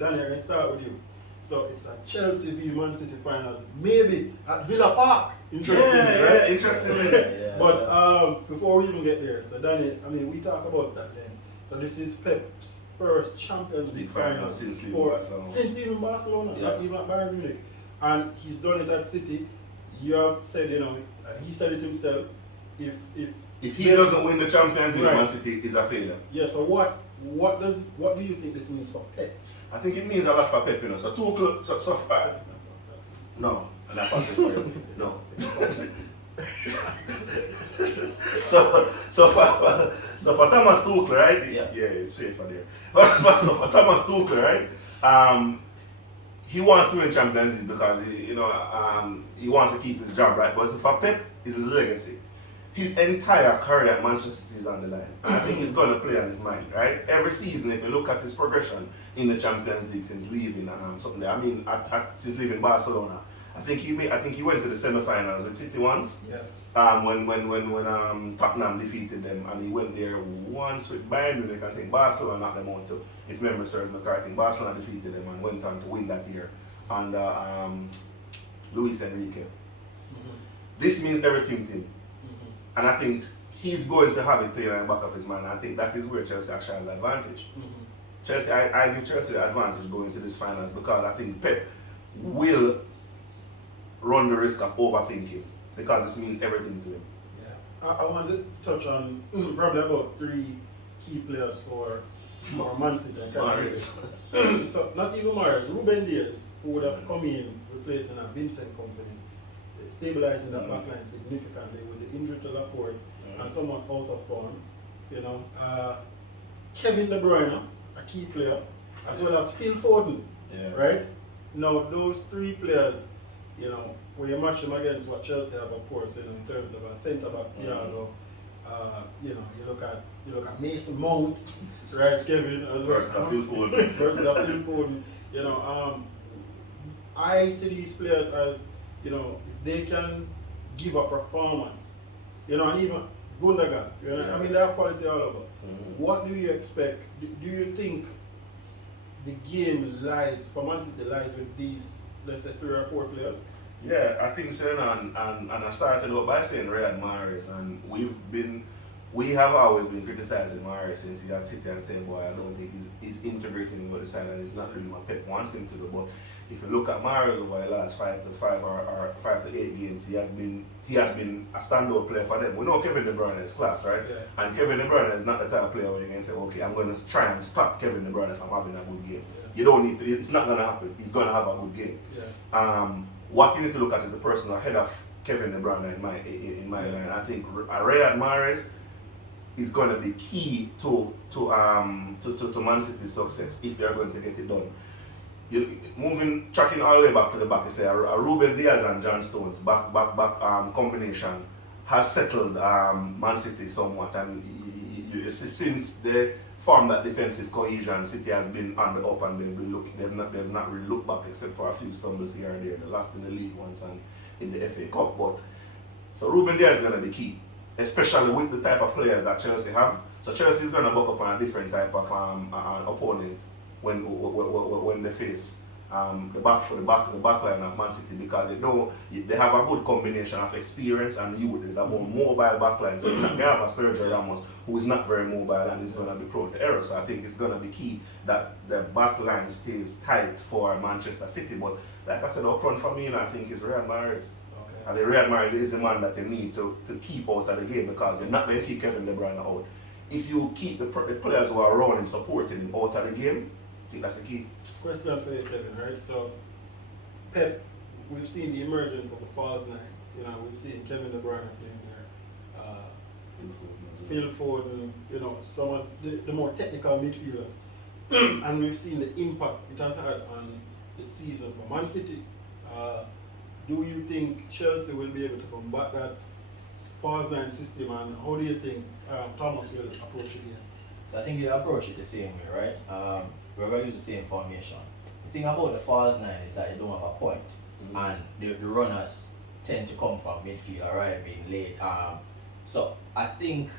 Danny, I can start with you. So it's a Chelsea v Man City finals, maybe at Villa Park. Interesting, right? Interesting. But before we even get there, so Danny, I mean, we talk about that then. So this is Pep's first Champions League final since leaving Barcelona, not even at Bayern Munich. And he's done it at City. You have said, you know, he said it himself, if he doesn't win the Champions League, Man City is a failure. Yeah, so what do you think this means for Pep? I think it means a lot for Pep, you know. So Tuchel, so far. No, not for Pep. No. so for Thomas Tuchel, right? Yeah, it's straight for there. So for Thomas Tuchel, right? He wants to win Champions League because he wants to keep his job, right? But for Pep, it's his legacy. His entire career at Manchester City is on the line. And I think he's going to play on his mind, right? Every season, if you look at his progression in the Champions League since leaving since leaving Barcelona, I think he went to the semi-finals with City once. Yeah. When Tottenham defeated them, and he went there once with Bayern Munich. I think Barcelona knocked them out too. If memory serves me correct, I think Barcelona defeated them and went on to win that year under Luis Enrique. Mm-hmm. This means everything to him. And I think he's going to have it playing on the back of his mind. I think that is where Chelsea actually has the advantage. Mm-hmm. I give Chelsea the advantage going to this finals because I think Pep will run the risk of overthinking because this means everything to him. Yeah. I want to touch on probably about 3 key players for Man City. So not even Mahrez, Ruben Diaz, who would have come in replacing a Vincent Kompany, stabilizing that backline significantly with the injury to Laporte and somewhat out of form. You know, Kevin De Bruyne, a key player, as well as Phil Foden. Right? Now those 3 players, you know, when you match them against what Chelsea have, of course, you know, in terms of a centre back, Thiago, you know, you look at Mason Mount, right, Kevin, as well as Phil Foden. Phil Foden. You know, I see these players as, you know, they can give a performance, you know, and even Gundogan, you know, I mean, they have quality all over. What do you expect? Do you think the game lies, for Man City, lies with these, let's say, 3 or 4 players? Yeah, I think so, and I started out by saying Riyad Mahrez, and we have always been criticizing Mahrez since he has City and saying, boy, I don't think he's integrating with the side and he's not doing what Pep wants him to do. But if you look at Mahrez over the last 5 to 5 or 5 to 8 games, he has been a standout player for them. We know Kevin De Bruyne is class, right? Yeah. And Kevin De Bruyne is not the type of player where you can say, okay, I'm going to try and stop Kevin De Bruyne from having a good game. Yeah. You don't need to. It's not going to happen. He's going to have a good game. Yeah. What you need to look at is the person ahead of Kevin De Bruyne in my mind. I think Riyad Mahrez is going to be key to Man City's success if they are going to get it done. Tracking all the way back to the back, you say a Ruben Diaz and John Stones back combination has settled Man City somewhat, and you see, since they formed that defensive cohesion, City has been on the up and they've not really looked back except for a few stumbles here and there. They lost in the league once and in the FA Cup, so Ruben Diaz is going to be key, especially with the type of players that Chelsea have. So Chelsea is going to buck up on a different type of opponent when they face the backline of Man City, because they know they have a good combination of experience and youth. There's a more mobile backline, so they have a Sergio Ramos who is not very mobile and is going to be prone to error. So I think it's going to be key that the backline stays tight for Manchester City. But like I said up front, for me, I think it's Riyad Mahrez. And the Riyad Mahrez is the man that you need to keep out of the game, because you're not going to keep Kevin De Bruyne out. If you keep the players who are around him supporting him out of the game, I think that's the key. Question for you, Kevin, right? So, Pep, we've seen the emergence of the false 9. You know, we've seen Kevin De Bruyne playing there, Phil Foden, you know, some of the more technical midfielders. And we've seen the impact it has had on the season for Man City. Do you think Chelsea will be able to combat that false 9 system, and how do you think Thomas will approach it here? So I think you approach it the same way, right? We're going to use the same formation. The thing about the false 9 is that you don't have a point, and the runners tend to come from midfield, arriving late. So I think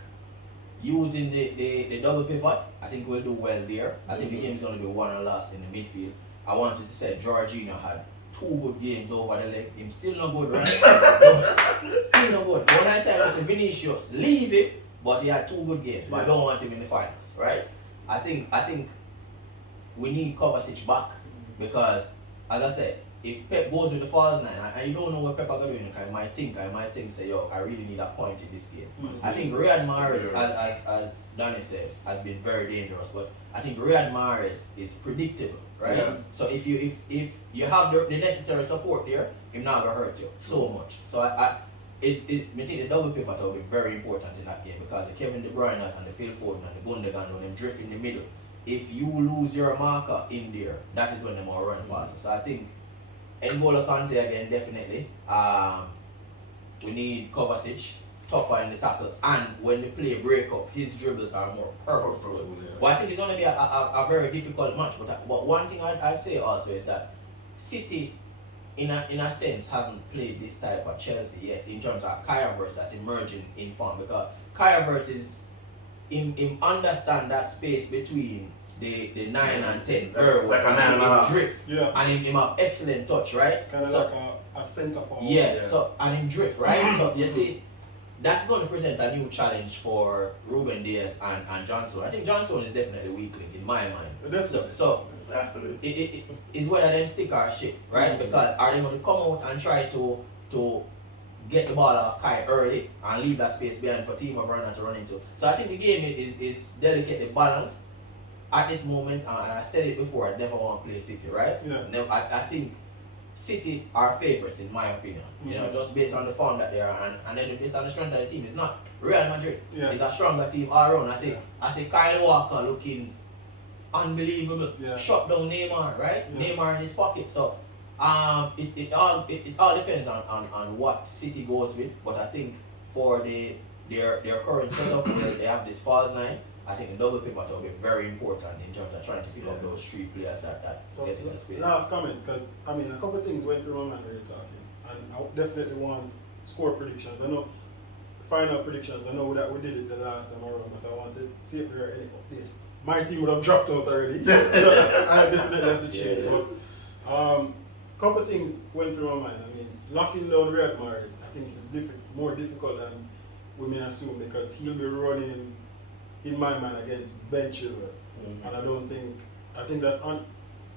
using the double pivot, I think we'll do well there. I think the game's going to be won or lost in the midfield. I wanted to say Jorginho had 2 good games over the leg. Him still not good, right? Still not good. One time I said Vinicius, leave it, but he had 2 good games. But I don't want him in the finals, right? I think we need Kovacic back because, as I said, if Pep goes with the false 9, and you don't know what Pep are going to do, I might think, say, yo, I really need a point in this game. I think Riyad Mahrez, as Danny said, has been very dangerous, but I think Riyad Mahrez is predictable, right? Yeah. So if you have the necessary support there, he's not gonna hurt you so much. So I think the double pivot will be very important in that game because the Kevin De Bruyne and the Phil Foden and the Gundogan when them drift in the middle. If you lose your marker in there, that is when they more run passes. So I think N'Golo Kante again, definitely. We need Kovacic, tougher in the tackle, and when the play break up, his dribbles are more purposeful. Yeah. But I think it's going to be a very difficult match. But one thing I'd say also is that City, in a sense, haven't played this type of Chelsea yet in terms of Kai Havertz that's emerging in form because Kai Havertz is him understand that space between the 9 and 10 very well. Like a 9.5. Drift. Yeah. And him have excellent touch, right? Kind of so, like a centre forward. yeah, so and him drift, right? So you see, that's going to present a new challenge for Ruben Diaz and Johnson. I think Johnson is definitely weak link in my mind. Definitely. So it's whether them stick or shift, right? Because are they going to come out and try to get the ball off Kai early and leave that space behind for team of runner to run into? So I think the game is delicately balanced at this moment, and I said it before, I never want to play City, right? Yeah. I think City are favourites in my opinion. You know, just based on the form that they are, and then based on the strength of the team. It's not Real Madrid. Yeah. It's a stronger team all around. I say Kyle Walker looking unbelievable. Yeah. Shut down Neymar, right? Yeah. Neymar in his pocket. So it all depends on what City goes with. But I think for their current setup where they have this false 9, I think the double pivot will be very important in terms of trying to pick up those 3 players that So get in the space. last comments, because I mean a couple of things went through my mind when you were talking, and I definitely want score predictions. I know final predictions. I know that we did it the last time around, but I want to see if there are any updates. My team would have dropped out already, so I definitely have to change. But couple of things went through my mind. I mean, locking down Riyad Mahrez, I think is more difficult than we may assume because he'll be running, in my mind, against Ben Chilwell. And I think that's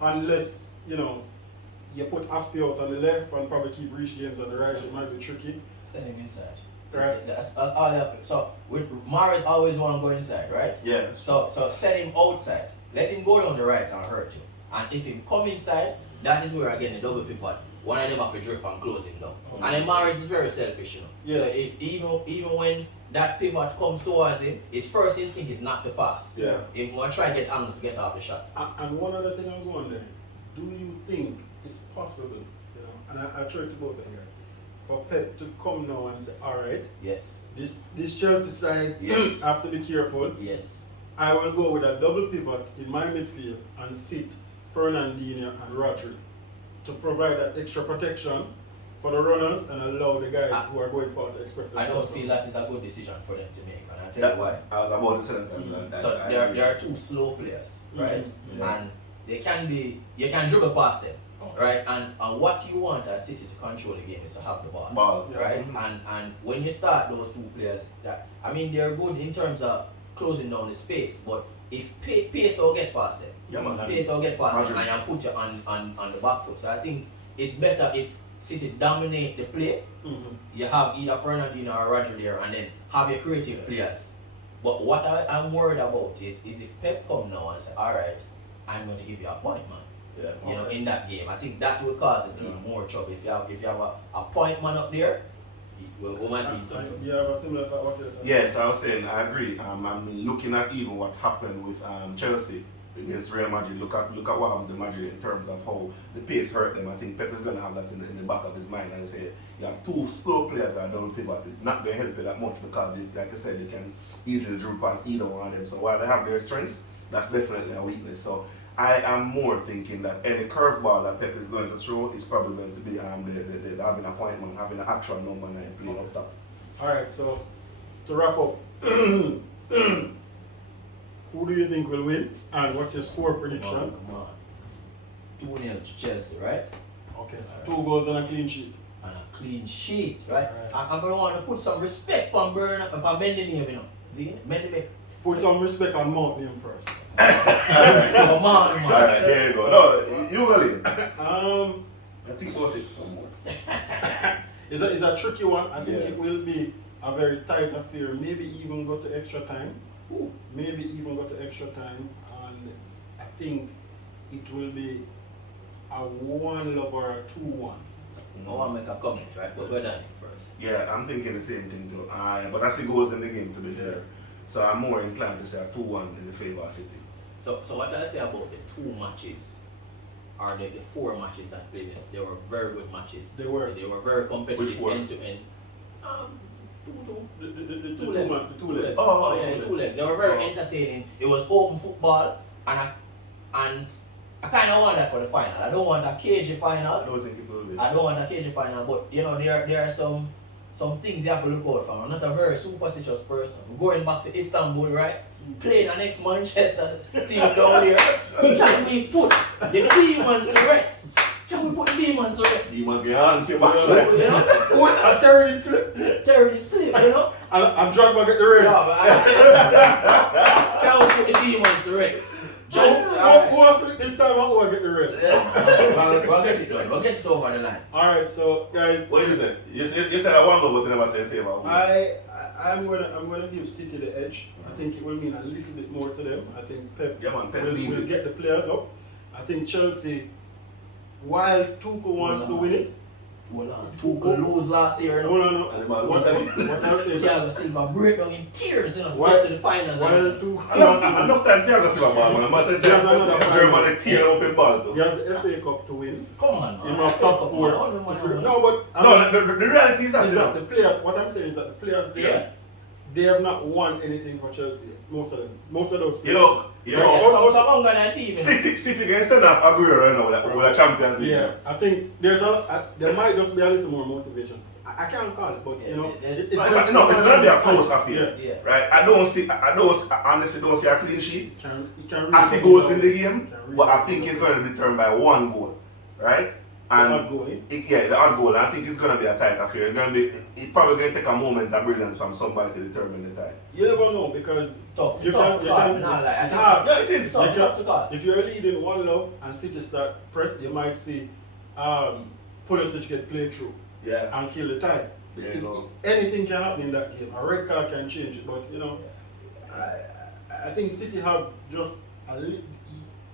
unless, you put Aspi out on the left and probably keep Reece James on the right, it might be tricky. Send him inside. Right. That's all they have. So with Mahrez always want to go inside, right? Yeah. So set him outside. Let him go down the right and hurt you. And if him come inside, that is where again the double pivot. One of them have to drift and close him down. And then Mahrez is very selfish, Yes. So even when that pivot comes towards him, his first instinct is not to pass. Yeah. He want to try to get angle to get off the shot. And one other thing I was wondering, do you think it's possible, and I tried to both of you guys, for Pep to come now and say, all right, Yes. this Chelsea side Yes. have to be careful. Yes. I will go with a double pivot in my midfield and sit Fernandinho and Rodri to provide that extra protection for the runners and allow the guys who are going forward to express I themselves. don't feel that is a good decision for them to make, and I'll tell you why. I was about to say that. So there are 2 slow players, right? Yeah. And they can be, you can dribble past them, right? And what you want as City to control the game is to have the ball, Yeah. right? And when you start those 2 players, they're good in terms of closing down the space, but if pace will get past them, pace will get past them, and you put you on the back foot. So I think it's better if City dominate the play. You have either Fernandinho or Rodri there, and then have your creative players. But what I'm worried about is if Pep come now and say, all right, I'm going to give you a point, man. Yeah. In that game, I think that will cause the team more trouble. If you have a point man up there, we might be in some trouble. You have a similar thought? What's your thought? Yes, I was saying I agree. I mean, looking at even what happened with Chelsea against Real Madrid, look at what happened to Madrid in terms of how the pace hurt them. I think Pep is going to have that in the back of his mind and say you have 2 slow players that don't pivot. It's not going to help you that much because, like I said, they can easily dribble past either one of them. So while they have their strengths, that's definitely a weakness. So I am more thinking that any curveball that Pep is going to throw is probably going to be having a point man, having an actual number 9 playing up top. All right, so to wrap up, Who do you think will win? And what's your score prediction? Come on. 2-0 to Chelsea, right? Okay, so 2 goals and a clean sheet. And a clean sheet, right? Right. I'm gonna want to put some respect on Bendy name, you know. See? Bendy. Put some respect on Mount name first. Come on, man. Alright, there you go. No, you will in. I think about it some more. It's a tricky one. I think Yeah. it will be a very tight affair. Maybe even go to extra time. Ooh. Maybe even go to extra time. And I think it will be a 1-0 or a 2-1. I want to make a comment, right? But go down first. Yeah, I'm thinking the same thing too. But as it goes in the game, to be fair. So I'm more inclined to say a 2-1 in the favour of City. So what I say about the 2 matches, or the 4 matches that played this, they were very good matches. They were. They were very competitive Which 4? end to end. The Two legs. two legs. Oh yeah, 2 legs. They were very entertaining. It was open football, and I kind of want that for the final. I don't want a cagey final. I don't think it will be. I don't want a cagey final, but you know there are some things you have to look out for. I'm not a very superstitious person. We're going back to Istanbul, right? Playing the next Manchester team down there. Can we put the demons to rest? Can we put the demons to rest? Demons behind you, You know? A third slip. Terrible sleep, you know? I'm drunk back at the red. Yeah, but can we put the demons to rest? Who has to this time? Who will get the red? We'll get it done. We'll get it over the line. Alright, so guys, What you say? You said I want to go, but you never said favour. I'm gonna give City the edge. I think it will mean a little bit more to them. I think Pep Yeah, man, Pep will leads it. get the players up. I think Chelsea, while Tuchel wants to win it, Hold on. Tuchel lose last year. hold on, And the man what was I'll say is that Thiago Silva break down in tears, you know, Why- get to the finals. while and- Tuchel Enough time Thiago Silva ball, man. I said There's another Germany tear up in ball he too. has the FA Cup to win. Come on, man. In my top 4. No, but The reality is that, is that the players. What I'm saying is that the players there, Yeah. they have not won anything for Chelsea. Most of them, most of those you players. know, Yeah, some hunger team. You know. City can send off Aguero right now with a Champions League. Yeah, I think there might just be a little more motivation. I can't call it, but you know, Yeah, it's gonna be a close affair, Yeah. right? I honestly don't see a clean sheet It can as really it come goes in down. the game, but I think it's going to be determined by 1 goal, right? The odd goal, eh? The odd goal. And I think it's going to be a tight affair. It's probably going to take a moment of brilliance from somebody to determine the tie. You never know because Tough. you Tough can, to call, nah, like, it's hard. Yeah, it is. Tough, You tough can- to call. If you're leading 1-0 and City start press, you might see Pulisic get played through Yeah. and kill the tie. There you go. Anything can happen in that game. A red card can change it, but you know, I think City have just a little.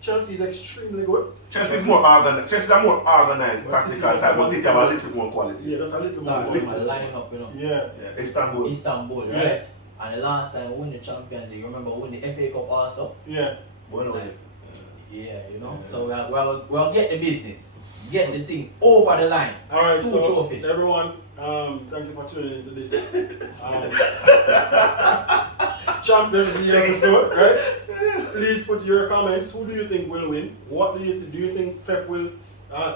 Chelsea is extremely good. Chelsea's more organized. Chelsea's a more organized tactical side, but they have a little more quality. Yeah, that's a little Start more. with my lineup, you know. Yeah. Yeah. Istanbul. Istanbul, Yeah. right? And the last time we won the Champions League, you remember we won the FA Cup also? Yeah. Bueno. Like, yeah, you know. Yeah. So we'll get the business. Get the thing over the line. All right, 2 so trophies. everyone, thank you for tuning into this Champions League episode, right? Please put your comments. Who do you think will win? What do you think Pep will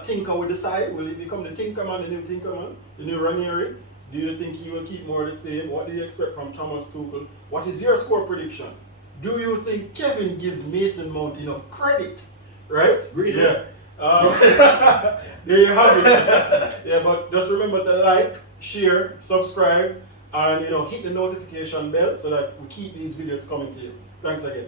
tinker with the side? Will he become the tinker man, the new tinker man, the new Ranieri? Do you think he will keep more the same? What do you expect from Thomas Tuchel? What is your score prediction? Do you think Kevin gives Mason Mount enough credit? Right? Really? Yeah. There you have it. Yeah, but just remember to like, share, subscribe, and hit the notification bell so that we keep these videos coming to you. Thanks again.